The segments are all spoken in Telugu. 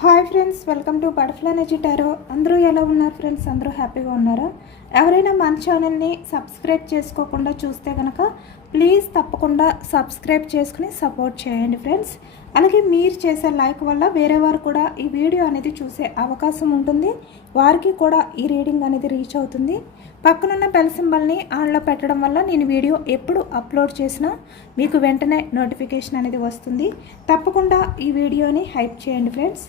Hi friends, welcome to butterfly energy tarot. అందరూ ఎలా ఉన్నారు ఫ్రెండ్స్? అందరూ హ్యాపీగా ఉన్నారా? ఎవరైనా మన ఛానల్ని సబ్స్క్రైబ్ చేసుకోకుండా చూస్తే కనుక ప్లీజ్ తప్పకుండా సబ్స్క్రైబ్ చేసుకుని సపోర్ట్ చేయండి ఫ్రెండ్స్. అలాగే మీరు చేసే లైక్ వల్ల వేరే వారు కూడా ఈ వీడియో అనేది చూసే అవకాశం ఉంటుంది, వారికి కూడా ఈ రీడింగ్ అనేది రీచ్ అవుతుంది. పక్కనున్న బెల్ సింబల్ని ఆన్లో పెట్టడం వల్ల నేను వీడియో ఎప్పుడు అప్లోడ్ చేసినా మీకు వెంటనే నోటిఫికేషన్ అనేది వస్తుంది. తప్పకుండా ఈ వీడియోని హైప్ చేయండి ఫ్రెండ్స్.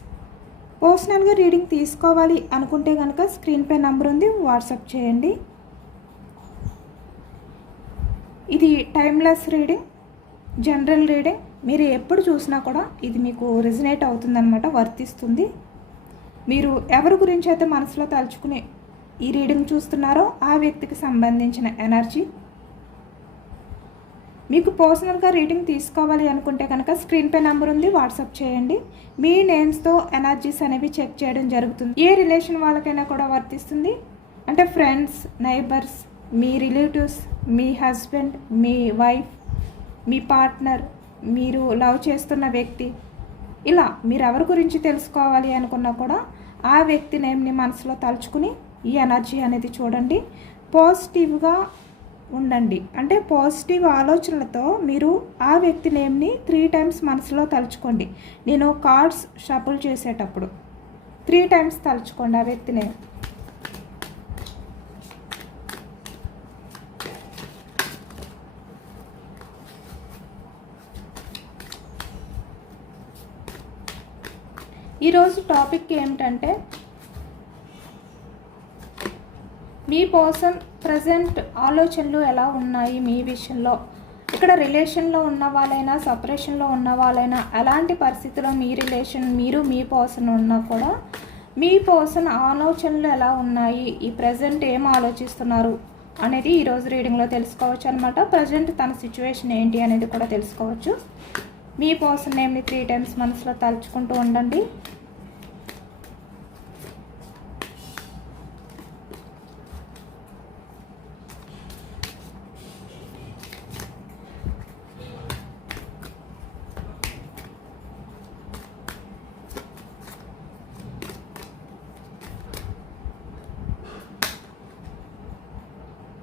పర్సనల్గా రీడింగ్ తీసుకోవాలి అనుకుంటే కనుక స్క్రీన్పై నెంబర్ ఉంది, వాట్సాప్ చేయండి. ఇది టైమ్లెస్ రీడింగ్, జనరల్ రీడింగ్. మీరు ఎప్పుడు చూసినా కూడా ఇది మీకు రెజనేట్ అవుతుందన్నమాట, వర్తిస్తుంది. మీరు ఎవరి గురించి అయితే మనసులో తలుచుకుని ఈ రీడింగ్ చూస్తున్నారో ఆ వ్యక్తికి సంబంధించిన ఎనర్జీ. మీకు పర్సనల్గా రీడింగ్ తీసుకోవాలి అనుకుంటే కనుక స్క్రీన్పై నెంబర్ ఉంది, వాట్సాప్ చేయండి. మీ నేమ్స్తో ఎనర్జీస్ అనేవి చెక్ చేయడం జరుగుతుంది. ఏ రిలేషన్ వాళ్ళకైనా కూడా వర్తిస్తుంది. అంటే ఫ్రెండ్స్, నైబర్స్, మీ రిలేటివ్స్, మీ హస్బెండ్, మీ వైఫ్, మీ పార్ట్నర్, మీరు లవ్ చేస్తున్న వ్యక్తి, ఇలా మీరు ఎవరి గురించి తెలుసుకోవాలి అనుకున్నా కూడా ఆ వ్యక్తి నేమ్ని మనసులో తలుచుకుని ఈ ఎనర్జీ అనేది చూడండి. పాజిటివ్గా ఉండండి. అంటే పాజిటివ్ ఆలోచనలతో మీరు ఆ వ్యక్తి నేమ్ని 3 టైమ్స్ మనసులో తలుచుకోండి. నేను కార్డ్స్ షఫుల్ చేసేటప్పుడు 3 టైమ్స్ తలుచుకోండి ఆ వ్యక్తి నేమ్. ఈరోజు టాపిక్ ఏమిటంటే మీ కోసం ప్రజెంట్ ఆలోచనలు ఎలా ఉన్నాయి మీ విషయంలో. ఇక్కడ రిలేషన్లో ఉన్న వాళ్ళైనా, సపరేషన్లో ఉన్న వాళ్ళైనా, ఎలాంటి పరిస్థితుల్లో మీ రిలేషన్, మీరు మీ పర్సన్ ఉన్నా కూడా మీ పర్సన్ ఆలోచనలు ఎలా ఉన్నాయి, ఈ ప్రజెంట్ ఏం ఆలోచిస్తున్నారు అనేది ఈరోజు రీడింగ్లో తెలుసుకోవచ్చు అనమాట. ప్రజెంట్ తన సిచ్యువేషన్ ఏంటి అనేది కూడా తెలుసుకోవచ్చు. మీ పర్సన్ నేమ్ని 3 టైమ్స్ మనసులో తలుచుకుంటూ ఉండండి.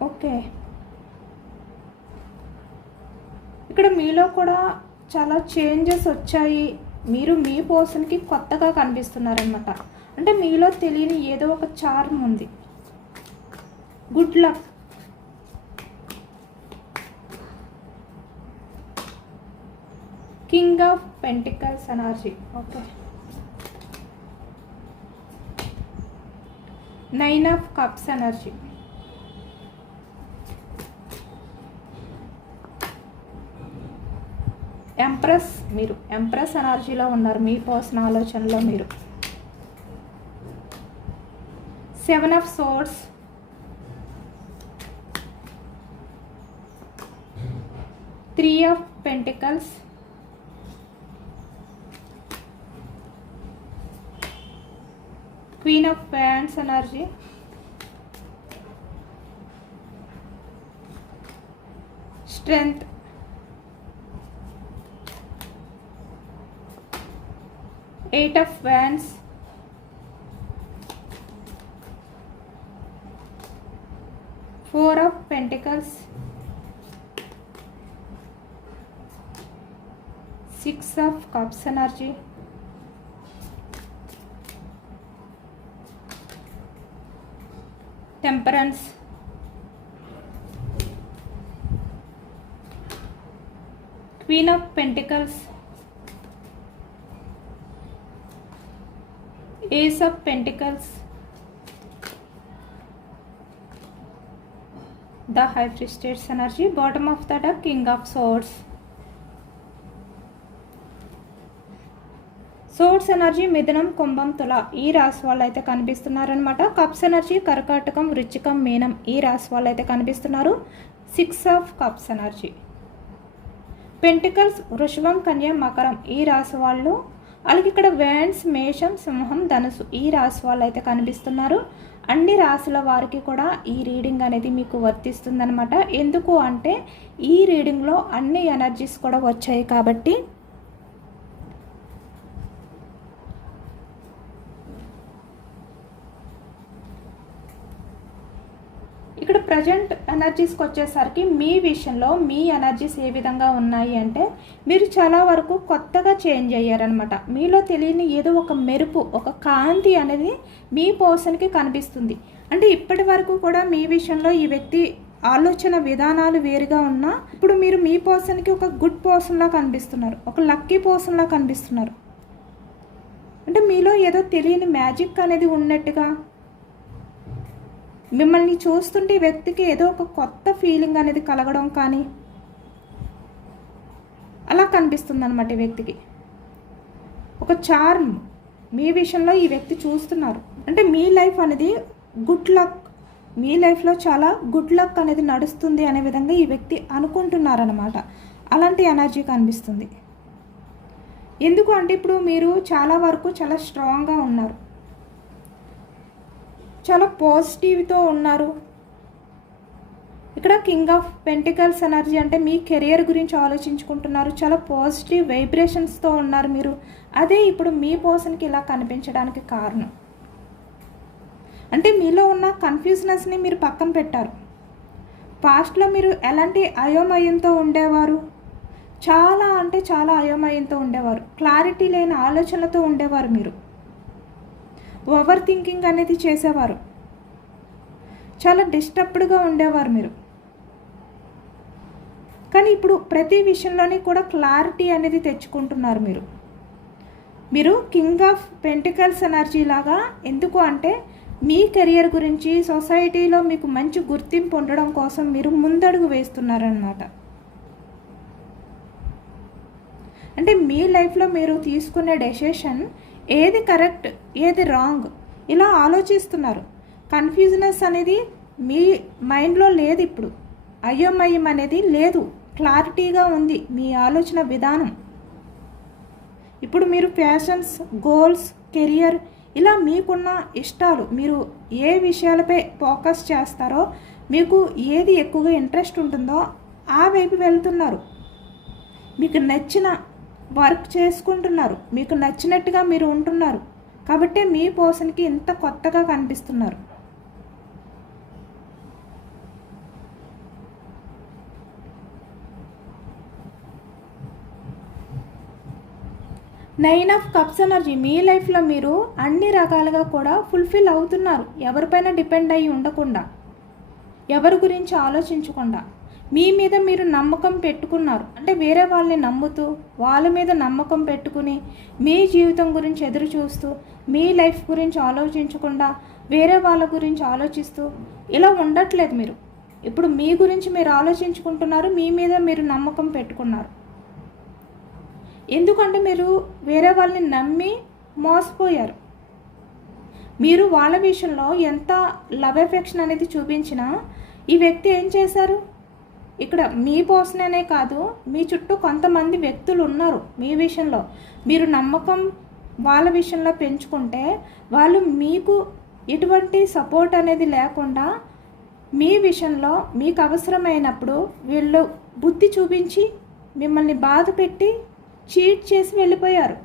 ఓకే, ఇక్కడ మీలో కూడా చాలా చేంజెస్ వచ్చాయి. మీరు మీ పర్సన్కి కొత్తగా కనిపిస్తున్నారనమాట. అంటే మీలో తెలియని ఏదో ఒక చార్మ్ ఉంది. Good luck. King of pentacles energy. Okay, 9 of cups energy. Empress. మీరు ఎంప్రెస్ ఎనర్జీలో ఉన్నారు మీ పర్సన్ ఆలోచనలో. మీరు 7 of swords, 3 of pentacles, queen of wands energy, strength, Eight of Wands, Four of Pentacles, 6 of Cups energy, Temperance, Queen of Pentacles, Ace of Pentacles, the High Priestess energy, bottom of the deck, King of Swords. Source energy మిథునం, కుంభం, తుల ఈ రాశి వాళ్ళు అయితే కనిపిస్తున్నారనమాట. కప్స్ ఎనర్జీ కర్కాటకం, వృశ్చికం, మీనం ఈ రాశి వాళ్ళు అయితే కనిపిస్తున్నారు. 6 ఆఫ్ కప్స్ ఎనర్జీ. పెంటికల్స్ వృషభం, కన్య, మకరం ఈ రాశి వాళ్ళు. అలాగే ఇక్కడ వ్యాన్స్, మేషం, సింహం, ధనుసు ఈ రాశి వాళ్ళు అయితే కనిపిస్తున్నారు. అన్ని రాశుల వారికి కూడా ఈ రీడింగ్ అనేది మీకు వర్తిస్తుందనమాట. ఎందుకు అంటే ఈ రీడింగ్లో అన్ని ఎనర్జీస్ కూడా వచ్చాయి కాబట్టి ఇక్కడ ప్రజెంట్ ఎనర్జీస్కి వచ్చేసరికి మీ విషయంలో మీ ఎనర్జీస్ ఏ విధంగా ఉన్నాయి అంటే మీరు చాలా వరకు కొత్తగా చేంజ్ అయ్యారనమాట. మీలో తెలియని ఏదో ఒక మెరుపు, ఒక కాంతి అనేది మీ పర్సన్కి కనిపిస్తుంది. అంటే ఇప్పటి వరకు కూడా మీ విషయంలో ఈ వ్యక్తి ఆలోచన విధానాలు వేరుగా ఉన్నా ఇప్పుడు మీరు మీ పర్సన్కి ఒక గుడ్ పర్సన్లా కనిపిస్తున్నారు, ఒక లక్కీ పర్సన్లా కనిపిస్తున్నారు. అంటే మీలో ఏదో తెలియని మ్యాజిక్ అనేది ఉన్నట్టుగా మిమ్మల్ని చూస్తుంటే వ్యక్తికి ఏదో ఒక కొత్త ఫీలింగ్ అనేది కలగడం కానీ అలా కనిపిస్తుంది అనమాట. ఈ వ్యక్తికి ఒక చార్మ్ మీ విషయంలో ఈ వ్యక్తి చూస్తున్నారు. అంటే మీ లైఫ్ అనేది గుడ్ లక్, మీ లైఫ్లో చాలా గుడ్ లక్ అనేది నడుస్తుంది అనే విధంగా ఈ వ్యక్తి అనుకుంటున్నారనమాట. అలాంటి ఎనర్జీ కనిపిస్తుంది. ఎందుకు అంటే ఇప్పుడు మీరు చాలా వరకు చాలా స్ట్రాంగ్గా ఉన్నారు, చాలా పాజిటివ్తో ఉన్నారు. ఇక్కడ కింగ్ ఆఫ్ పెంటికల్స్ ఎనర్జీ అంటే మీ కెరియర్ గురించి ఆలోచించుకుంటున్నారు, చాలా పాజిటివ్ వైబ్రేషన్స్తో ఉన్నారు మీరు. అదే ఇప్పుడు మీ పర్సన్కి ఇలా కనిపించడానికి కారణం. అంటే మీలో ఉన్న కన్ఫ్యూజనెస్ని మీరు పక్కన పెట్టారు. పాస్ట్లో మీరు ఎలాంటి అయోమయంతో ఉండేవారు, చాలా అంటే చాలా అయోమయంతో ఉండేవారు, క్లారిటీ లేని ఆలోచనలతో ఉండేవారు. మీరు ఓవర్ థింకింగ్ అనేది చేసేవారు, చాలా డిస్టర్బ్డ్గా ఉండేవారు మీరు. కానీ ఇప్పుడు ప్రతి విషయంలోని కూడా క్లారిటీ అనేది తెచ్చుకుంటున్నారు మీరు. మీరు కింగ్ ఆఫ్ పెంటికల్స్ ఎనర్జీ లాగా. ఎందుకు అంటే మీ కెరియర్ గురించి సొసైటీలో మీకు మంచి గుర్తింపు ఉండడం కోసం మీరు ముందడుగు వేస్తున్నారన్నమాట. అంటే మీ లైఫ్లో మీరు తీసుకునే డెసిషన్ ఏది కరెక్ట్, ఏది రాంగ్ ఇలా ఆలోచిస్తున్నారు. కన్ఫ్యూజనెస్ అనేది మీ మైండ్లో లేదు. ఇప్పుడు అయోమయం అనేది లేదు, క్లారిటీగా ఉంది మీ ఆలోచన విధానం. ఇప్పుడు మీరు ప్యాషన్స్, గోల్స్, కెరియర్ ఇలా మీకున్న ఇష్టాలు, మీరు ఏ విషయాలపై ఫోకస్ చేస్తారో, మీకు ఏది ఎక్కువగా ఇంట్రెస్ట్ ఉంటుందో ఆ వైపు వెళ్తున్నారు. మీకు నచ్చిన వర్క్ చేసుకుంటున్నారు, మీకు నచ్చినట్టుగా మీరు ఉంటున్నారు. కాబట్టి మీ పర్సన్కి ఇంత కొత్తగా కనిపిస్తున్నారు. నైన్ ఆఫ్ కప్స్ ఎనర్జీ మీ లైఫ్లో మీరు అన్ని రకాలుగా కూడా ఫుల్ఫిల్ అవుతున్నారు. ఎవరిపైన డిపెండ్ అయ్యి ఉండకుండా, ఎవరి గురించి ఆలోచించకుండా మీ మీద మీరు నమ్మకం పెట్టుకున్నారు. అంటే వేరే వాళ్ళని నమ్ముతూ, వాళ్ళ మీద నమ్మకం పెట్టుకుని మీ జీవితం గురించి ఎదురు చూస్తూ, మీ లైఫ్ గురించి ఆలోచించకుండా వేరే వాళ్ళ గురించి ఆలోచిస్తూ ఇలా ఉండట్లేదు మీరు. ఇప్పుడు మీ గురించి మీరు ఆలోచించుకుంటున్నారు, మీ మీద మీరు నమ్మకం పెట్టుకున్నారు. ఎందుకంటే మీరు వేరే వాళ్ళని నమ్మి మోసపోయారు. మీరు వాళ్ళ విషయంలో ఎంత లవ్ ఎఫెక్షన్ అనేది చూపించినా ఈ వ్యక్తి ఏం చేశారు, ఇక్కడ మీ పర్సన్ కాదు, మీ చుట్టూ కొంతమంది వ్యక్తులు ఉన్నారు మీ విషయంలో. మీరు నమ్మకం వాళ్ళ విషయంలో పెంచుకుంటే వాళ్ళు మీకు ఎటువంటి సపోర్ట్ అనేది లేకుండా మీ విషయంలో మీకు అవసరమైనప్పుడు వీళ్ళు బుద్ధి చూపించి మిమ్మల్ని బాధ పెట్టి చీట్ చేసి వెళ్ళిపోయారు.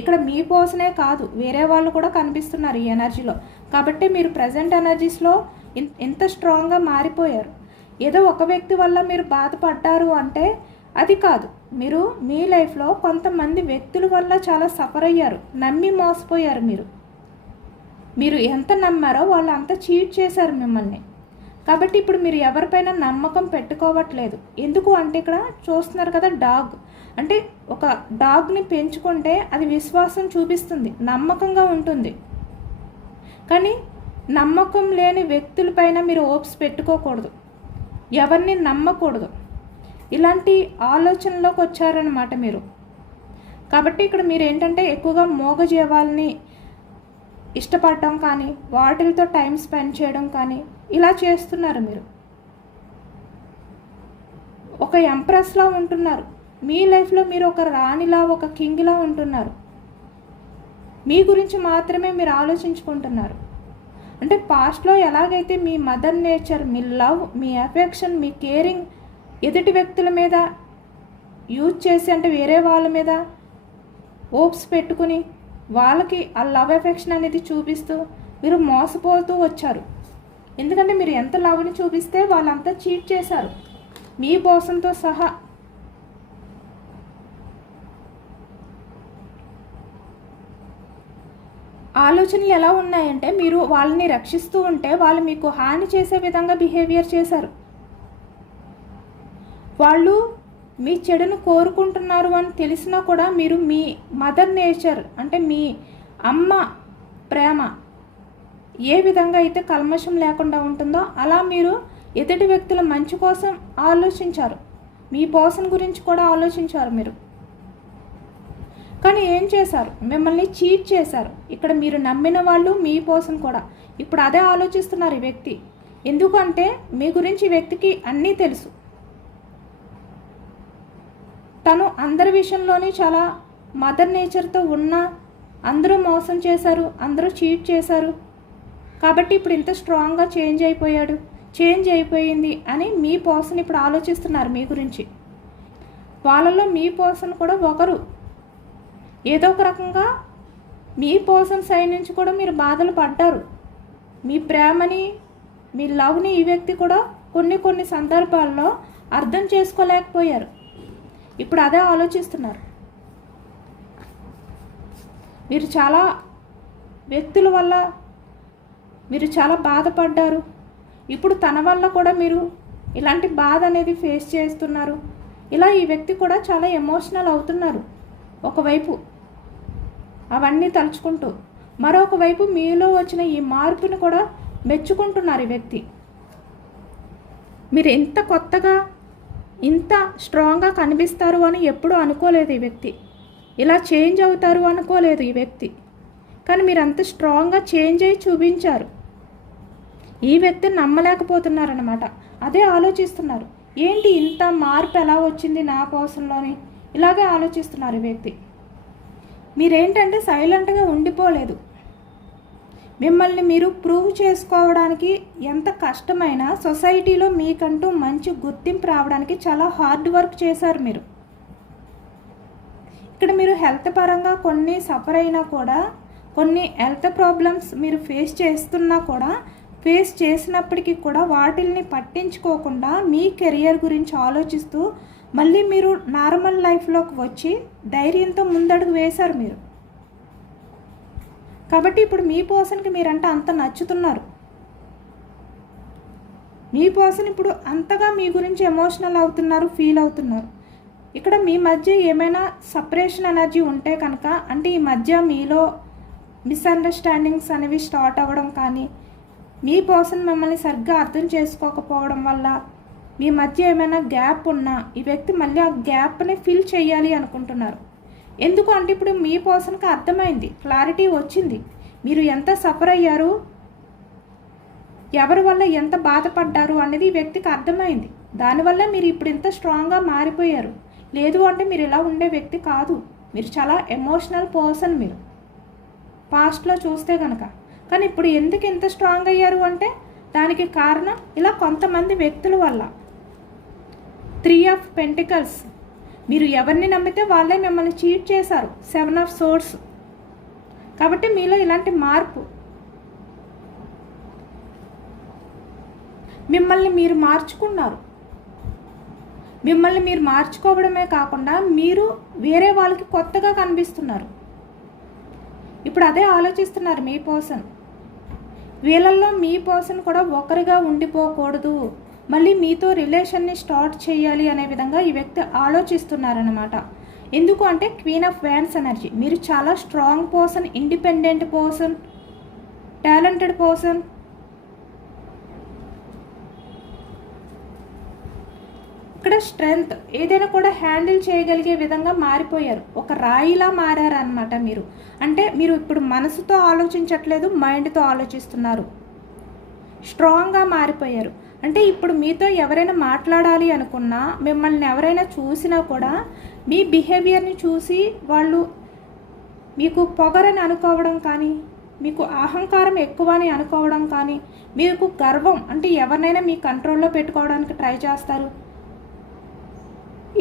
ఇక్కడ మీ పర్సనే కాదు, వేరే వాళ్ళు కూడా కనిపిస్తున్నారు ఈ ఎనర్జీలో. కాబట్టి మీరు ప్రజెంట్ ఎనర్జీస్లో ఇంత స్ట్రాంగ్గా మారిపోయారు. ఏదో ఒక వ్యక్తి వల్ల మీరు బాధపడ్డారు అంటే అది కాదు. మీరు మీ లైఫ్లో కొంతమంది వ్యక్తుల వల్ల చాలా సఫర్ అయ్యారు, నమ్మి మోసపోయారు. మీరు ఎంత నమ్మారో వాళ్ళు అంత చీట్ చేశారు మిమ్మల్ని. కాబట్టి ఇప్పుడు మీరు ఎవరిపైన నమ్మకం పెట్టుకోవట్లేదు. ఎందుకు అంటే ఇక్కడ చూస్తున్నారు కదా, డాగ్ అంటే ఒక డాగ్ని పెంచుకుంటే అది విశ్వాసం చూపిస్తుంది, నమ్మకంగా ఉంటుంది. కానీ నమ్మకం లేని వ్యక్తులపైన మీరు హోప్స్ పెట్టుకోకూడదు, ఎవరిని నమ్మకూడదు. ఇలాంటి ఆలోచనలోకి వచ్చారన్నమాట మీరు. కాబట్టి ఇక్కడ మీరు ఏంటంటే ఎక్కువగా మూగజీవాలని ఇష్టపడటం కానీ, వాటితో టైం స్పెండ్ చేయడం కానీ ఇలా చేస్తున్నారు. మీరు ఒక ఎంప్రెస్లా ఉంటున్నారు. మీ లైఫ్లో మీరు ఒక రాణిలా, ఒక కింగ్లా ఉంటున్నారు. మీ గురించి మాత్రమే మీరు ఆలోచించుకుంటున్నారు. అంటే పాస్ట్లో ఎలాగైతే మీ మదర్ నేచర్, మీ లవ్, మీ అఫెక్షన్, మీ కేరింగ్ ఎదుటి వ్యక్తుల మీద యూజ్ చేసి, అంటే వేరే వాళ్ళ మీద హోప్స్ పెట్టుకుని వాళ్ళకి ఆ లవ్ ఎఫెక్షన్ అనేది చూపిస్తూ మీరు మోసపోతూ వచ్చారు. ఎందుకంటే మీరు ఎంత లవ్ని చూపిస్తే వాళ్ళంతా చీట్ చేశారు మీ పర్సన్తో సహా. ఆలోచనలు ఎలా ఉన్నాయంటే మీరు వాళ్ళని రక్షిస్తూ ఉంటే వాళ్ళు మీకు హాని చేసే విధంగా బిహేవియర్ చేశారు. వాళ్ళు మీ చెడును కోరుకుంటున్నారు అని తెలిసినా కూడా మీరు మీ మదర్ నేచర్ అంటే మీ అమ్మ ప్రేమ ఏ విధంగా అయితే కల్మషం లేకుండా ఉంటుందో అలా మీరు ఎదుటి వ్యక్తుల మంచి కోసం ఆలోచించారు. మీ పర్సన్ గురించి కూడా ఆలోచించారు మీరు. కానీ ఏం చేశారు? మిమ్మల్ని చీట్ చేశారు. ఇక్కడ మీరు నమ్మిన వాళ్ళు మీ పర్సన్ కూడా ఇప్పుడు అదే ఆలోచిస్తున్నారు ఈ వ్యక్తి. ఎందుకంటే మీ గురించి ఈ వ్యక్తికి అన్నీ తెలుసు. తను అందరి విషయంలోనే చాలా మదర్ నేచర్తో ఉన్న, అందరూ మోసం చేశారు, అందరూ చీట్ చేశారు కాబట్టి ఇప్పుడు ఇంత స్ట్రాంగ్గా చేంజ్ అయిపోయింది అని మీ పర్సన్ ఇప్పుడు ఆలోచిస్తున్నారు మీ గురించి. వాళ్ళలో మీ పర్సన్ కూడా ఒకరు ఏదో ఒక రకంగా మీ పర్సన్ సైడ్ నుంచి కూడా మీరు బాధలు పడ్డారు. మీ ప్రేమని మీ లవ్ని ఈ వ్యక్తి కూడా కొన్ని సందర్భాల్లో అర్థం చేసుకోలేకపోయారు. ఇప్పుడు అదే ఆలోచిస్తున్నారు. మీరు చాలా వ్యక్తుల వల్ల మీరు చాలా బాధపడ్డారు. ఇప్పుడు తన వల్ల కూడా మీరు ఇలాంటి బాధ అనేది ఫేస్ చేస్తున్నారు. ఇలా ఈ వ్యక్తి కూడా చాలా ఎమోషనల్ అవుతున్నారు. ఒకవైపు అవన్నీ తలుచుకుంటూ, మరొక వైపు మీలో వచ్చిన ఈ మార్పుని కూడా మెచ్చుకుంటున్నారు ఈ వ్యక్తి. మీరు ఎంత కొత్తగా ఇంత స్ట్రాంగ్గా కనిపిస్తారు అని ఎప్పుడూ అనుకోలేదు ఈ వ్యక్తి. ఇలా చేంజ్ అవుతారు అనుకోలేదు ఈ వ్యక్తి. కానీ మీరు అంత స్ట్రాంగ్గా చేంజ్ అయ్యి చూపించారు. ఈ వ్యక్తిని నమ్మలేకపోతున్నారన్నమాట. అదే ఆలోచిస్తున్నారు, ఏంటి ఇంత మార్పు ఎలా వచ్చింది నా పర్సన్లోని, ఇలాగే ఆలోచిస్తున్నారు ఈ వ్యక్తి. మీరేంటంటే సైలెంట్గా ఉండిపోలేదు. మిమ్మల్ని మీరు ప్రూవ్ చేసుకోవడానికి ఎంత కష్టమైనా సొసైటీలో మీకంటూ మంచి గుర్తింపు రావడానికి చాలా హార్డ్ వర్క్ చేశారు మీరు. ఇక్కడ మీరు హెల్త్ పరంగా కొన్ని సఫర్ అయినా కూడా, కొన్ని హెల్త్ ప్రాబ్లమ్స్ మీరు ఫేస్ చేసినప్పటికీ కూడా వాటిల్ని పట్టించుకోకుండా మీ కెరియర్ గురించి ఆలోచిస్తూ మళ్ళీ మీరు నార్మల్ లైఫ్లోకి వచ్చి ధైర్యంతో ముందడుగు వేశారు మీరు. కాబట్టి ఇప్పుడు మీ పర్సన్కి మీరంటే అంత నచ్చుతున్నారు. మీ పర్సన్ ఇప్పుడు అంతగా మీ గురించి ఎమోషనల్ అవుతున్నారు, ఫీల్ అవుతున్నారు. ఇక్కడ మీ మధ్య ఏమైనా సపరేషన్ ఎనర్జీ ఉంటే కనుక, అంటే ఈ మధ్య మీలో మిస్అండర్స్టాండింగ్స్ అనేవి స్టార్ట్ అవ్వడం కానీ, మీ పర్సన్ మిమ్మల్ని సరిగ్గా అర్థం చేసుకోకపోవడం వల్ల మీ మధ్య ఏమైనా గ్యాప్ ఉన్నా ఈ వ్యక్తి మళ్ళీ ఆ గ్యాప్ని ఫిల్ చేయాలి అనుకుంటున్నారు. ఎందుకు అంటే ఇప్పుడు మీ పర్సన్కి అర్థమైంది, క్లారిటీ వచ్చింది, మీరు ఎంత సఫర్ అయ్యారు, ఎవరి వల్ల ఎంత బాధపడ్డారు అనేది ఈ వ్యక్తికి అర్థమైంది. దానివల్ల మీరు ఇప్పుడు ఇంత స్ట్రాంగ్గా మారిపోయారు. లేదు అంటే మీరు ఇలా ఉండే వ్యక్తి కాదు. మీరు చాలా ఎమోషనల్ పర్సన్ మీరు పాస్ట్లో చూస్తే కనుక. కానీ ఇప్పుడు ఎందుకు ఇంత స్ట్రాంగ్ అయ్యారు అంటే దానికి కారణం ఇలా కొంతమంది వ్యక్తుల వల్ల. 3 ఆఫ్ పెంటికల్స్, మీరు ఎవరిని నమ్మితే వాళ్ళే మిమ్మల్ని చీట్ చేశారు. 7 ఆఫ్ సోర్స్, కాబట్టి మీలో ఇలాంటి మార్పు, మిమ్మల్ని మీరు మార్చుకున్నారు. మిమ్మల్ని మీరు మార్చుకోవడమే కాకుండా మీరు వేరే వాళ్ళకి కొత్తగా కనిపిస్తున్నారు. ఇప్పుడు అదే ఆలోచిస్తున్నారు మీ పర్సన్. వీళ్ళల్లో మీ పర్సన్ కూడా ఒకరిగా ఉండిపోకూడదు, మళ్ళీ మీతో రిలేషన్ని స్టార్ట్ చేయాలి అనే విధంగా ఈ వ్యక్తి ఆలోచిస్తున్నారన్నమాట. ఎందుకు అంటే క్వీన్ ఆఫ్ వ్యాండ్స్ ఎనర్జీ. మీరు చాలా strong person, independent person, talented person. ఇక్కడ స్ట్రెంగ్త్, ఏదైనా కూడా హ్యాండిల్ చేయగలిగే విధంగా మారిపోయారు. ఒక రాయిలా మారారు అన్నమాట మీరు. అంటే మీరు ఇప్పుడు మనసుతో ఆలోచించట్లేదు, మైండ్తో ఆలోచిస్తున్నారు. స్ట్రాంగ్గా మారిపోయారు. అంటే ఇప్పుడు మీతో ఎవరైనా మాట్లాడాలి అనుకున్నా, మిమ్మల్ని ఎవరైనా చూసినా కూడా మీ బిహేవియర్ని చూసి వాళ్ళు మీకు పొగరని అనుకోవడం కానీ, మీకు అహంకారం ఎక్కువ అని అనుకోవడం కానీ, మీకు గర్వం అంటే ఎవరినైనా మీ కంట్రోల్లో పెట్టుకోవడానికి ట్రై చేస్తారు.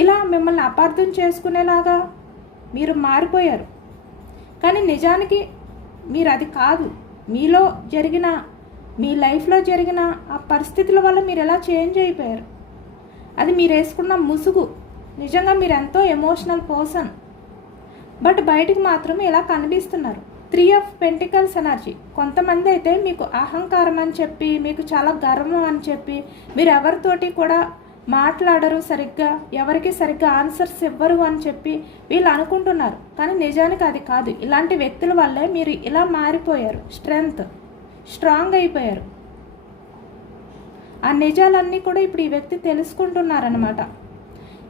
ఇలా మిమ్మల్ని అపార్థం చేసుకునేలాగా మీరు మారిపోయారు. కానీ నిజానికి మీరు అది కాదు. మీలో జరిగిన మీ లైఫ్లో జరిగిన ఆ పరిస్థితుల వల్ల మీరు ఎలా చేంజ్ అయిపోయారు. అది మీరు వేసుకున్న ముసుగు. నిజంగా మీరు ఎంతో ఎమోషనల్ పర్సన్, బట్ బయటికి మాత్రం ఇలా కనిపిస్తున్నారు. 3 ఆఫ్ పెంటికల్స్ ఎనర్జీ. కొంతమంది అయితే మీకు అహంకారం అని చెప్పి, మీకు చాలా గర్వం అని చెప్పి, మీరు ఎవరితోటి కూడా మాట్లాడరు సరిగ్గా, ఎవరికి సరిగ్గా ఆన్సర్స్ ఇవ్వరు అని చెప్పి వీళ్ళు అనుకుంటున్నారు. కానీ నిజానికి అది కాదు. ఇలాంటి వ్యక్తుల వల్లే మీరు ఇలా మారిపోయారు. స్ట్రాంగ్ అయిపోయారు. ఆ నిజాలన్నీ కూడా ఇప్పుడు ఈ వ్యక్తి తెలుసుకుంటున్నారన్నమాట.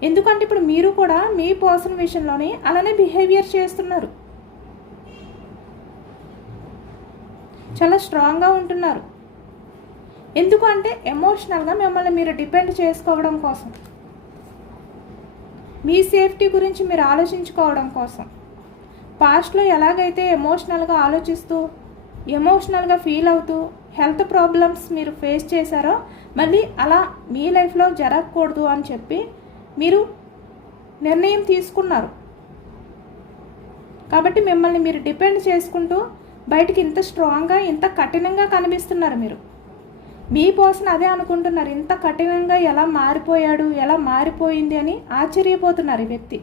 ఎందుకంటే ఇప్పుడు మీరు కూడా మీ పర్సన్ విషయంలోనే అలానే బిహేవియర్ చేస్తున్నారు. చాలా స్ట్రాంగ్గా ఉంటున్నారు. ఎందుకు అంటే ఎమోషనల్గా మిమ్మల్ని మీరు డిపెండ్ చేసుకోవడం కోసం, మీ సేఫ్టీ గురించి మీరు ఆలోచించుకోవడం కోసం. పాస్ట్లో ఎలాగైతే ఎమోషనల్గా ఆలోచిస్తూ, ఎమోషనల్గా ఫీల్ అవుతూ హెల్త్ ప్రాబ్లమ్స్ మీరు ఫేస్ చేశారో, మళ్ళీ అలా మీ లైఫ్లో జరగకూడదు అని చెప్పి మీరు నిర్ణయం తీసుకున్నారు. కాబట్టి మిమ్మల్ని మీరు డిపెండ్ చేసుకుంటూ బయటికి ఇంత స్ట్రాంగ్గా, ఇంత కఠినంగా కనిపిస్తున్నారు. మీరు మీ పర్సన్ అదే అనుకుంటున్నారు. ఇంత కఠినంగా ఎలా మారిపోయాడు, ఎలా మారిపోయింది అని ఆశ్చర్యపోతున్నారు ఈ వ్యక్తి.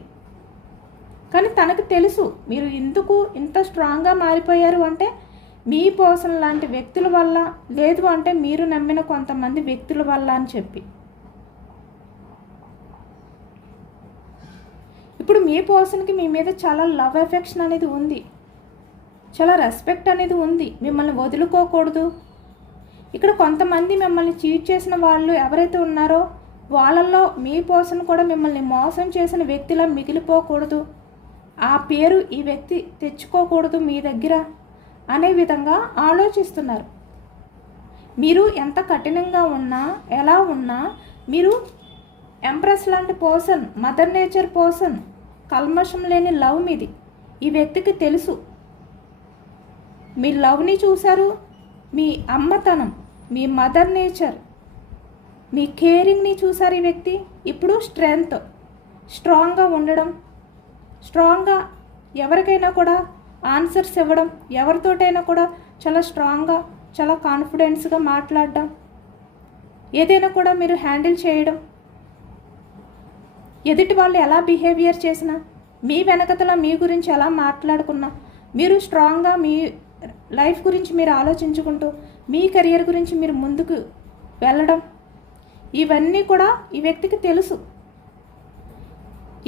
కానీ తనకు తెలుసు మీరు ఎందుకు ఇంత స్ట్రాంగ్గా మారిపోయారు అంటే మీ పర్సన్ లాంటి వ్యక్తుల వల్ల, లేదు అంటే మీరు నమ్మిన కొంతమంది వ్యక్తుల వల్ల అని చెప్పి. ఇప్పుడు మీ పర్సన్కి మీ మీద చాలా లవ్ ఎఫెక్షన్ అనేది ఉంది, చాలా రెస్పెక్ట్ అనేది ఉంది. మిమ్మల్ని వదులుకోకూడదు. ఇక్కడ కొంతమంది మిమ్మల్ని చీట్ చేసిన వాళ్ళు ఎవరైతే ఉన్నారో వాళ్ళల్లో మీ పర్సన్ కూడా మిమ్మల్ని మోసం చేసిన వ్యక్తిలా మిగిలిపోకూడదు, ఆ పేరు ఈ వ్యక్తి తెచ్చుకోకూడదు మీ దగ్గర అనే విధంగా ఆలోచిస్తున్నారు. మీరు ఎంత కఠినంగా ఉన్నా, ఎలా ఉన్నా, మీరు ఎంప్రెస్ లాంటి పర్సన్, మదర్ నేచర్ పర్సన్, కల్మషం లేని లవ్ మీది. ఈ వ్యక్తికి తెలుసు. మీ లవ్ని చూశారు, మీ అమ్మతనం, మీ మదర్ నేచర్, మీ కేరింగ్ని చూశారు ఈ వ్యక్తి. ఇప్పుడు స్ట్రాంగ్గా ఉండడం, స్ట్రాంగ్గా ఎవరికైనా కూడా ఆన్సర్స్ ఇవ్వడం, ఎవరితోటైనా కూడా చాలా స్ట్రాంగ్గా, చాలా కాన్ఫిడెన్స్గా మాట్లాడడం, ఏదైనా కూడా మీరు హ్యాండిల్ చేయడం, ఎదుటి వాళ్ళు ఎలా బిహేవియర్ చేసినా, మీ వెనకతల మీ గురించి ఎలా మాట్లాడుకున్నా, మీరు స్ట్రాంగ్గా మీ లైఫ్ గురించి మీరు ఆలోచించుకుంటూ మీ కెరియర్ గురించి మీరు ముందుకు వెళ్ళడం, ఇవన్నీ కూడా ఈ వ్యక్తికి తెలుసు.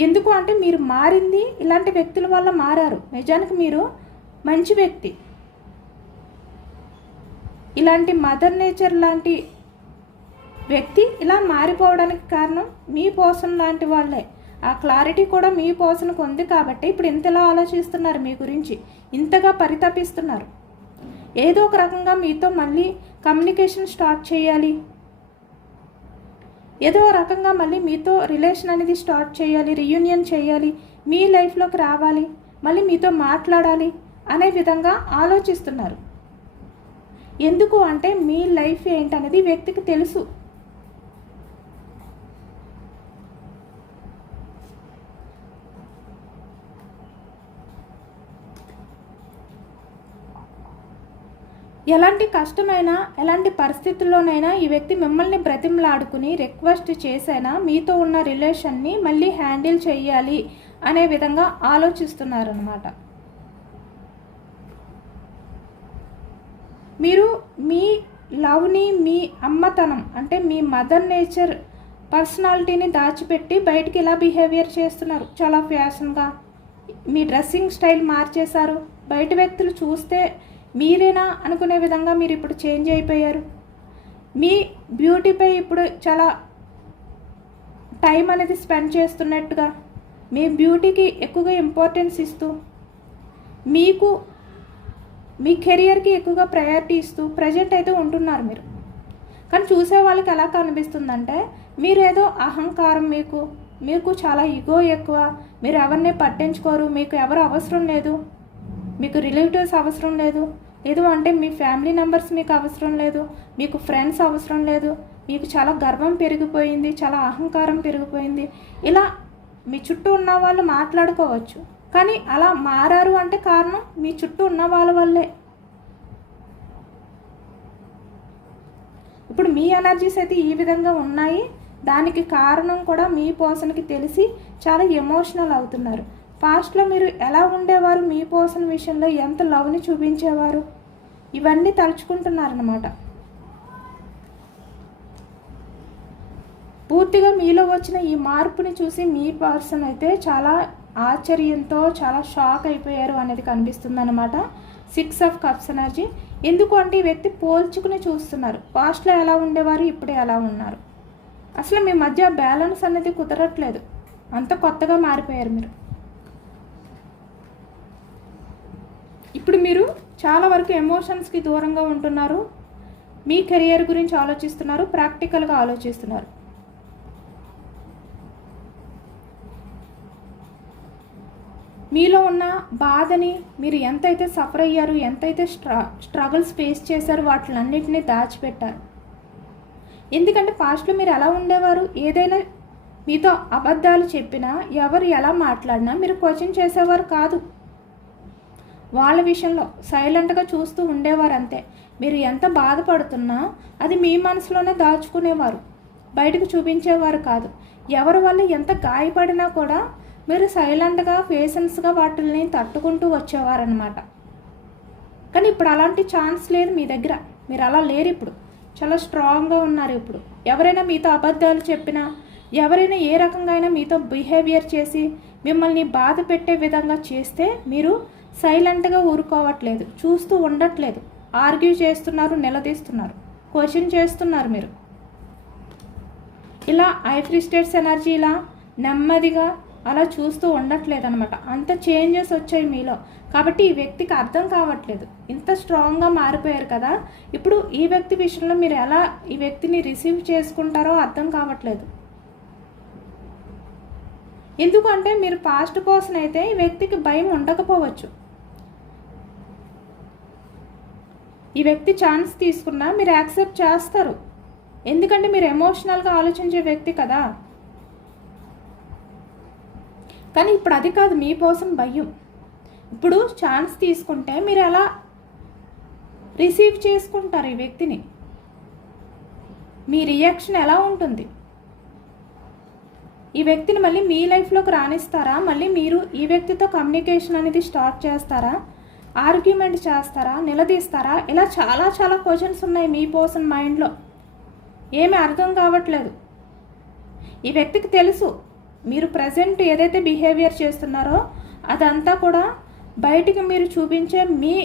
ఎందుకు అంటే మీరు మారింది ఇలాంటి వ్యక్తుల వల్ల మారారు. నిజానికి మీరు మంచి వ్యక్తి. ఇలాంటి మదర్ నేచర్ లాంటి వ్యక్తి ఇలా మారిపోవడానికి కారణం మీ పర్సన్ లాంటి వాళ్ళే. ఆ క్లారిటీ కూడా మీ పర్సన్కి ఉంది కాబట్టి ఇప్పుడు ఇంతలా ఆలోచిస్తున్నారు, మీ గురించి ఇంతగా పరితపిస్తున్నారు. ఏదో ఒక రకంగా మీతో మళ్ళీ కమ్యూనికేషన్ స్టార్ట్ చేయాలి, ఏదో రకంగా మళ్ళీ మీతో రిలేషన్ అనేది స్టార్ట్ చేయాలి, రీయూనియన్ చేయాలి, మీ లైఫ్లోకి రావాలి, మళ్ళీ మీతో మాట్లాడాలి అనే విధంగా ఆలోచిస్తున్నారు. ఎందుకు అంటే మీ లైఫ్ ఏంటనేది వ్యక్తికి తెలుసు. ఎలాంటి కష్టమైనా, ఎలాంటి పరిస్థితుల్లోనైనా ఈ వ్యక్తి మిమ్మల్ని బ్రతిమలాడుకుని రిక్వెస్ట్ చేసైనా మీతో ఉన్న రిలేషన్ని మళ్ళీ హ్యాండిల్ చేయాలి అనే విధంగా ఆలోచిస్తున్నారన్నమాట. మీరు మీ లవ్ని, మీ అమ్మతనం అంటే మీ మదర్ నేచర్ పర్సనాలిటీని దాచిపెట్టి బయటికి ఇలా బిహేవియర్ చేస్తున్నారు. చాలా ఫ్యాషన్గా మీ డ్రెస్సింగ్ స్టైల్ మార్చేశారు. బయట వ్యక్తులు చూస్తే మీరేనా అనుకునే విధంగా మీరు ఇప్పుడు చేంజ్ అయిపోయారు. మీ బ్యూటీపై ఇప్పుడు చాలా టైం అనేది స్పెండ్ చేస్తున్నట్టుగా, మీ బ్యూటీకి ఎక్కువగా ఇంపార్టెన్స్ ఇస్తూ, మీకు మీ కెరియర్కి ఎక్కువగా ప్రయారిటీ ఇస్తూ ప్రజెంట్ అయితే ఉంటున్నారు మీరు. కానీ చూసే వాళ్ళకి ఎలా కనిపిస్తుందంటే మీరేదో అహంకారం, మీకు చాలా ఈగో ఎక్కువ, మీరు ఎవరిని పట్టించుకోరు, మీకు ఎవరు అవసరం లేదు, మీకు రిలేటివ్స్ అవసరం లేదు, లేదు అంటే మీ ఫ్యామిలీ మెంబర్స్ మీకు అవసరం లేదు, మీకు ఫ్రెండ్స్ అవసరం లేదు, మీకు చాలా గర్వం పెరిగిపోయింది, చాలా అహంకారం పెరిగిపోయింది. ఇలా మీ చుట్టూ ఉన్న వాళ్ళు మాట్లాడుకోవచ్చు. కానీ అలా మారారు అంటే కారణం మీ చుట్టూ ఉన్న వాళ్ళ వల్లే. ఎనర్జీస్ అయితే ఈ విధంగా ఉన్నాయి. దానికి కారణం కూడా మీ పర్సన్కి తెలిసి చాలా ఎమోషనల్ అవుతున్నారు. పాస్ట్లో మీరు ఎలా ఉండేవారు, మీ పర్సన్ విషయంలో ఎంత లవ్ని చూపించేవారు, ఇవన్నీ తలుచుకుంటున్నారన్నమాట. పూర్తిగా మీలో వచ్చిన ఈ మార్పుని చూసి మీ పర్సన్ అయితే చాలా ఆశ్చర్యంతో చాలా షాక్ అయిపోయారు అనేది కనిపిస్తుంది అనమాట. 6 ఆఫ్ కప్స్ ఎనర్జీ. ఎందుకు అంటే ఈ వ్యక్తి పోల్చుకుని చూస్తున్నారు. పాస్ట్లో ఎలా ఉండేవారు, ఇప్పుడు ఎలా ఉన్నారు. అసలు మీ మధ్య బ్యాలెన్స్ అనేది కుదరట్లేదు, అంత కొత్తగా మారిపోయారు మీరు. ఇప్పుడు మీరు చాలా వరకు ఎమోషన్స్కి దూరంగా ఉంటున్నారు. మీ కెరియర్ గురించి ఆలోచిస్తున్నారు, ప్రాక్టికల్గా ఆలోచిస్తున్నారు. మీలో ఉన్న బాధని, మీరు ఎంతైతే సఫర్ అయ్యారు, ఎంతైతే స్ట్రగుల్స్ ఫేస్ చేశారు, వాటిలన్నింటినీ దాచిపెట్టారు. ఎందుకంటే పాస్ట్లో మీరు ఎలా ఉండేవారు, ఏదైనా మీతో అబద్ధాలు చెప్పినా, ఎవరు ఎలా మాట్లాడినా మీరు క్వశ్చన్ చేసేవారు కాదు. వాళ్ళ విషయంలో సైలెంట్గా చూస్తూ ఉండేవారు అంతే. మీరు ఎంత బాధపడుతున్నా అది మీ మనసులోనే దాచుకునేవారు, బయటకు చూపించేవారు కాదు. ఎవరి వల్ల ఎంత గాయపడినా కూడా మీరు సైలెంట్గా పేషెన్స్గా వాటిని తట్టుకుంటూ వచ్చేవారనమాట. కానీ ఇప్పుడు అలాంటి ఛాన్స్ లేదు మీ దగ్గర. మీరు అలా లేరు, ఇప్పుడు చాలా స్ట్రాంగ్గా ఉన్నారు. ఇప్పుడు ఎవరైనా మీతో అబద్ధాలు చెప్పినా, ఎవరైనా ఏ రకంగా అయినా మీతో బిహేవియర్ చేసి మిమ్మల్ని బాధ పెట్టే విధంగా చేస్తే మీరు సైలెంట్గా ఊరుకోవట్లేదు, చూస్తూ ఉండట్లేదు. ఆర్గ్యూ చేస్తున్నారు, నిలదీస్తున్నారు, క్వశ్చన్ చేస్తున్నారు. మీరు ఇలా ఐఫ్రీ స్టేట్స్ ఎనర్జీ ఇలా నెమ్మదిగా అలా చూస్తూ ఉండట్లేదు అనమాట. అంత చేంజెస్ వచ్చాయి మీలో. కాబట్టి ఈ వ్యక్తికి అర్థం కావట్లేదు, ఇంత స్ట్రాంగ్గా మారిపోయారు కదా. ఇప్పుడు ఈ వ్యక్తి విషయంలో మీరు ఎలా ఈ వ్యక్తిని రిసీవ్ చేసుకుంటారో అర్థం కావట్లేదు. ఎందుకంటే మీరు పాస్ట్ పర్సన్ అయితే ఈ వ్యక్తికి భయం ఉండకపోవచ్చు. ఈ వ్యక్తి ఛాన్స్ తీసుకున్నా మీరు యాక్సెప్ట్ చేస్తారు, ఎందుకంటే మీరు ఎమోషనల్గా ఆలోచించే వ్యక్తి కదా. కానీ ఇప్పుడు అది కాదు, మీ కోసం భయం. ఇప్పుడు ఛాన్స్ తీసుకుంటే మీరు ఎలా రిసీవ్ చేసుకుంటారు ఈ వ్యక్తిని, మీ రియాక్షన్ ఎలా ఉంటుంది, ఈ వ్యక్తిని మళ్ళీ మీ లైఫ్లోకి రాణిస్తారా, మళ్ళీ మీరు ఈ వ్యక్తితో కమ్యూనికేషన్ అనేది స్టార్ట్ చేస్తారా, ఆర్గ్యుమెంట్ చేస్తారా, నిలదీస్తారా, ఇలా చాలా చాలా క్వశ్చన్స్ ఉన్నాయి మీ పర్సన్ మైండ్లో. ఏమీ అర్థం కావట్లేదు. ఈ వ్యక్తికి తెలుసు మీరు ప్రజెంట్ ఏదైతే బిహేవియర్ చేస్తున్నారో అదంతా కూడా బయటికి మీరు చూపించే మీ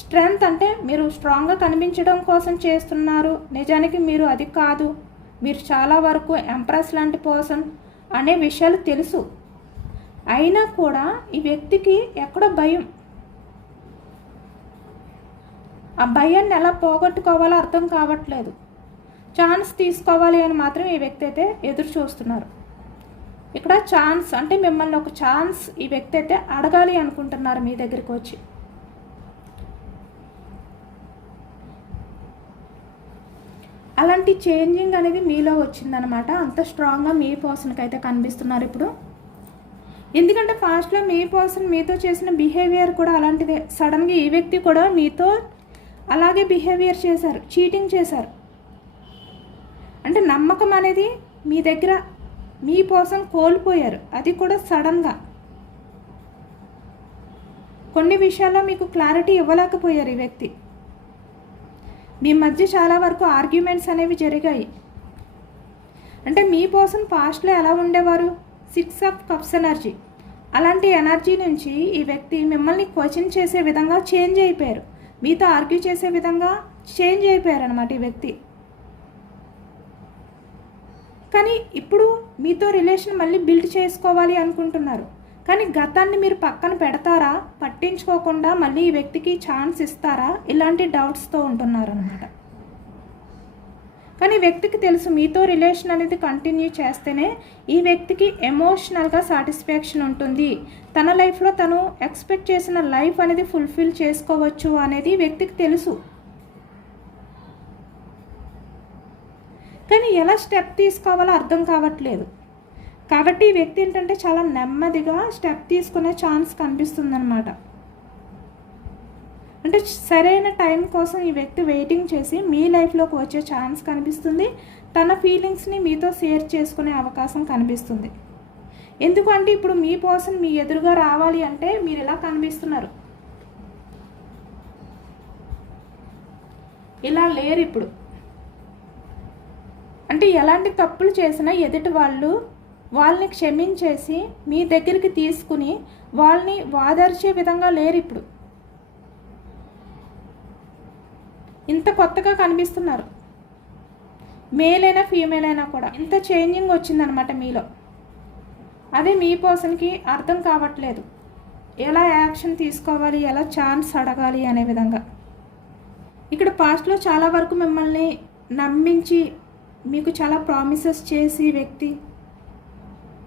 స్ట్రెంగ్త్, అంటే మీరు స్ట్రాంగ్గా కనిపించడం కోసం చేస్తున్నారు. నిజానికి మీరు అది కాదు, మీరు చాలా వరకు ఎంప్రెస్ లాంటి పర్సన్ అనే విషయాలు తెలుసు. అయినా కూడా ఈ వ్యక్తికి ఎక్కడో భయం. ఆ భయాన్ని ఎలా పోగొట్టుకోవాలో అర్థం కావట్లేదు. ఛాన్స్ తీసుకోవాలి అని మాత్రం ఈ వ్యక్తి అయితే ఎదురు చూస్తున్నారు. ఇక్కడ ఛాన్స్ అంటే మిమ్మల్ని ఒక ఛాన్స్ ఈ వ్యక్తి అయితే అడగాలి అనుకుంటున్నారు మీ దగ్గరికి వచ్చి. అలాంటి చేంజింగ్ అనేది మీలో వచ్చిందనమాట. అంత స్ట్రాంగ్గా మీ పర్సన్కి అయితే కనిపిస్తున్నారు ఇప్పుడు. ఎందుకంటే ఫాస్ట్లో మీ పర్సన్ మీతో చేసిన బిహేవియర్ కూడా అలాంటిదే. సడన్గా ఈ వ్యక్తి కూడా మీతో అలాగే బిహేవియర్ చేశారు, చీటింగ్ చేశారు. అంటే నమ్మకం అనేది మీ దగ్గర మీ పర్సన్ కోల్పోయారు, అది కూడా సడన్గా. కొన్ని విషయాల్లో మీకు క్లారిటీ ఇవ్వలేకపోయారు ఈ వ్యక్తి. మీ మధ్య చాలా వరకు ఆర్గ్యుమెంట్స్ అనేవి జరిగాయి. అంటే మీ పర్సన్ పాస్ట్లో ఎలా ఉండేవారు, 6 ఆఫ్ కప్స్ ఎనర్జీ. అలాంటి ఎనర్జీ నుంచి ఈ వ్యక్తి మిమ్మల్ని క్వశ్చన్ చేసే విధంగా చేంజ్ అయిపోయారు, మీతో ఆర్గ్యూ చేసే విధంగా చేంజ్ అయిపోయారు అన్నమాట ఈ వ్యక్తి. కానీ ఇప్పుడు మీతో రిలేషన్ మళ్ళీ బిల్డ్ చేసుకోవాలి అనుకుంటున్నారు. కానీ గతాన్ని మీరు పక్కన పెడతారా, పట్టించుకోకుండా మళ్ళీ ఈ వ్యక్తికి ఛాన్స్ ఇస్తారా, ఇలాంటి డౌట్స్తో ఉంటున్నారు అనమాట. కానీ వ్యక్తికి తెలుసు మీతో రిలేషన్ అనేది కంటిన్యూ చేస్తేనే ఈ వ్యక్తికి ఎమోషనల్గా సాటిస్ఫాక్షన్ ఉంటుంది, తన లైఫ్లో తను ఎక్స్పెక్ట్ చేసిన లైఫ్ అనేది ఫుల్ఫిల్ చేసుకోవచ్చు అనేది వ్యక్తికి తెలుసు. కానీ ఎలా స్టెప్ తీసుకోవాలో అర్థం కావట్లేదు. కాబట్టి ఈ వ్యక్తి ఏంటంటే చాలా నెమ్మదిగా స్టెప్ తీసుకునే ఛాన్స్ కనిపిస్తుందన్నమాట. అంటే సరైన టైం కోసం ఈ వ్యక్తి వెయిటింగ్ చేసి మీ లైఫ్లోకి వచ్చే ఛాన్స్ కనిపిస్తుంది. తన ఫీలింగ్స్ని మీతో షేర్ చేసుకునే అవకాశం కనిపిస్తుంది. ఎందుకంటే ఇప్పుడు మీ పర్సన్ మీ ఎదురుగా రావాలి అంటే మీరు ఇలా కనిపిస్తున్నారు, ఇలా లేరు ఇప్పుడు. అంటే ఎలాంటి తప్పులు చేసినా ఎదుటి వాళ్ళని క్షమించేసి మీ దగ్గరికి తీసుకుని వాళ్ళని వాదార్చే విధంగా లేరు ఇప్పుడు. ఇంత కొత్తగా కనిపిస్తున్నారు. మేల్ అయినా ఫీమేల్ అయినా కూడా ఇంత చేంజింగ్ వచ్చిందనమాట మీలో. అదే మీ పర్సన్కి అర్థం కావట్లేదు ఎలా యాక్షన్ తీసుకోవాలి, ఎలా ఛాన్స్ అడగాలి అనే విధంగా. ఇక్కడ పాస్ట్లో చాలా వరకు మిమ్మల్ని నమ్మించి మీకు చాలా ప్రామిసెస్ చేసి వ్యక్తి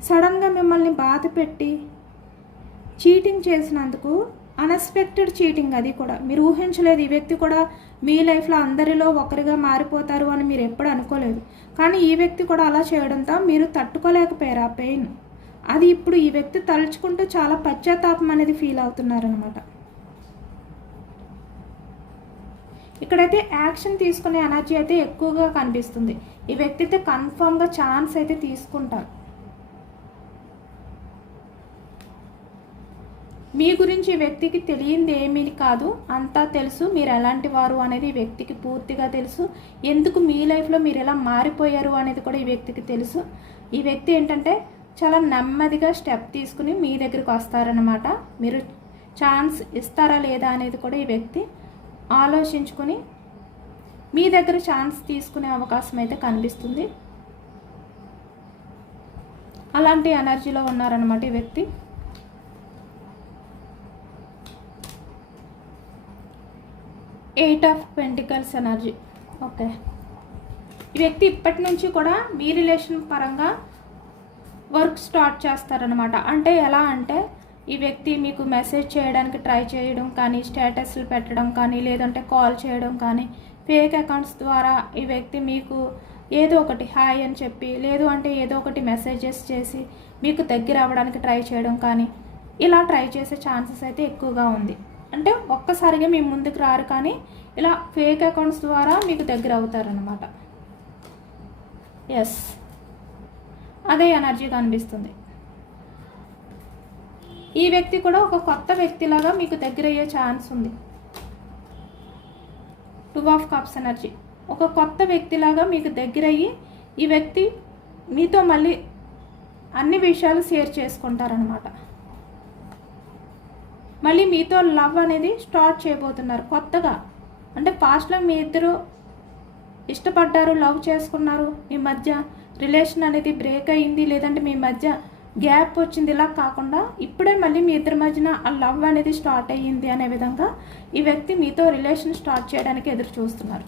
సడన్గా మిమ్మల్ని బాధ పెట్టి చీటింగ్ చేసినందుకు, అన్ఎక్స్పెక్టెడ్ చీటింగ్, అది కూడా మీరు ఊహించలేదు. ఈ వ్యక్తి కూడా మీ లైఫ్లో అందరిలో ఒకరిగా మారిపోతారు అని మీరు ఎప్పుడు అనుకోలేదు. కానీ ఈ వ్యక్తి కూడా అలా చేయడంతో మీరు తట్టుకోలేకపోయారు ఆ పెయిన్. అది ఇప్పుడు ఈ వ్యక్తి తలుచుకుంటూ చాలా పశ్చాత్తాపం అనేది ఫీల్ అవుతున్నారనమాట. ఇక్కడైతే యాక్షన్ తీసుకునే ఎనర్జీ అయితే ఎక్కువగా కనిపిస్తుంది. ఈ వ్యక్తి అయితే కన్ఫామ్గా ఛాన్స్ అయితే తీసుకుంటారు. మీ గురించి ఈ వ్యక్తికి తెలియంది ఏమీ కాదు, అంతా తెలుసు. మీరు ఎలాంటి వారు అనేది ఈ వ్యక్తికి పూర్తిగా తెలుసు. ఎందుకు మీ లైఫ్లో మీరు ఎలా మారిపోయారు అనేది కూడా ఈ వ్యక్తికి తెలుసు. ఈ వ్యక్తి ఏంటంటే చాలా నెమ్మదిగా స్టెప్ తీసుకుని మీ దగ్గరికి వస్తారనమాట. మీరు ఛాన్స్ ఇస్తారా లేదా అనేది కూడా ఈ వ్యక్తి ఆలోచించుకొని మీ దగ్గర ఛాన్స్ తీసుకునే అవకాశం అయితే కనిపిస్తుంది. అలాంటి ఎనర్జీలో ఉన్నారనమాట ఈ వ్యక్తి. Eight of pentacles energy. Okay, ఈ వ్యక్తి ఇప్పటి నుంచి కూడా మీ రిలేషన్ పరంగా వర్క్ స్టార్ట్ చేస్తారనమాట. అంటే ఎలా అంటే ఈ వ్యక్తి మీకు మెసేజ్ చేయడానికి ట్రై చేయడం కానీ, స్టేటస్లు పెట్టడం కానీ, లేదంటే కాల్ చేయడం కానీ, ఫేక్ అకౌంట్స్ ద్వారా ఈ వ్యక్తి మీకు ఏదో ఒకటి హాయ్ అని చెప్పి, లేదు అంటే ఏదో ఒకటి మెసేజెస్ చేసి మీకు దగ్గర అవ్వడానికి ట్రై చేయడం కానీ, ఇలా ట్రై చేసే ఛాన్సెస్ అయితే ఎక్కువగా ఉంది. అంటే ఒక్కసారిగా మీ ముందుకు రారు కానీ ఇలా ఫేక్ అకౌంట్స్ ద్వారా మీకు దగ్గర అవుతారనమాట. ఎస్, అదే ఎనర్జీ కనిపిస్తుంది. ఈ వ్యక్తి కూడా ఒక కొత్త వ్యక్తిలాగా మీకు దగ్గర అయ్యే ఛాన్స్ ఉంది. 2 ఆఫ్ కప్స్ ఎనర్జీ. ఒక కొత్త వ్యక్తిలాగా మీకు దగ్గర అయ్యి ఈ వ్యక్తి మీతో మళ్ళీ అన్ని విషయాలు షేర్ చేసుకుంటారనమాట. మళ్ళీ మీతో లవ్ అనేది స్టార్ట్ చేయబోతున్నారు కొత్తగా. అంటే పాస్ట్లో మీ ఇద్దరు ఇష్టపడ్డారు, లవ్ చేసుకున్నారు, మీ మధ్య రిలేషన్ అనేది బ్రేక్ అయ్యింది, లేదంటే మీ మధ్య గ్యాప్ వచ్చింది. ఇలా కాకుండా ఇప్పుడే మళ్ళీ మీ ఇద్దరి మధ్యన ఆ లవ్ అనేది స్టార్ట్ అయ్యింది అనే విధంగా ఈ వ్యక్తి మీతో రిలేషన్ స్టార్ట్ చేయడానికి ఎదురు చూస్తున్నారు.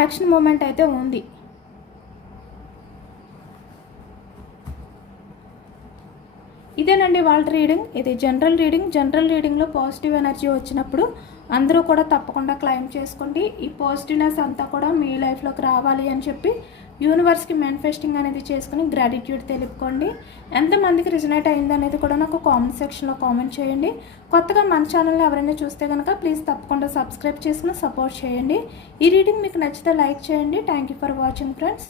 యాక్షన్ మూమెంట్ అయితే ఉంది. ఇదేనండి వాళ్ళ రీడింగ్. ఇది జనరల్ రీడింగ్. జనరల్ రీడింగ్లో పాజిటివ్ ఎనర్జీ వచ్చినప్పుడు అందరూ కూడా తప్పకుండా క్లైమ్ చేసుకోండి. ఈ పాజిటివ్నెస్ అంతా కూడా మీ లైఫ్లోకి రావాలి అని చెప్పి యూనివర్స్కి మేనిఫెస్టింగ్ అనేది చేసుకుని గ్రాటిట్యూడ్ తెలుపుకోండి. ఎంతమందికి రిజనేట్ అయింది అనేది కూడా నాకు కామెంట్ సెక్షన్లో కామెంట్ చేయండి. కొత్తగా మన ఛానల్ని ఎవరైనా చూస్తే కనుక ప్లీజ్ తప్పకుండా సబ్స్క్రైబ్ చేసుకుని సపోర్ట్ చేయండి. ఈ రీడింగ్ మీకు నచ్చితే లైక్ చేయండి. Thank you for watching friends.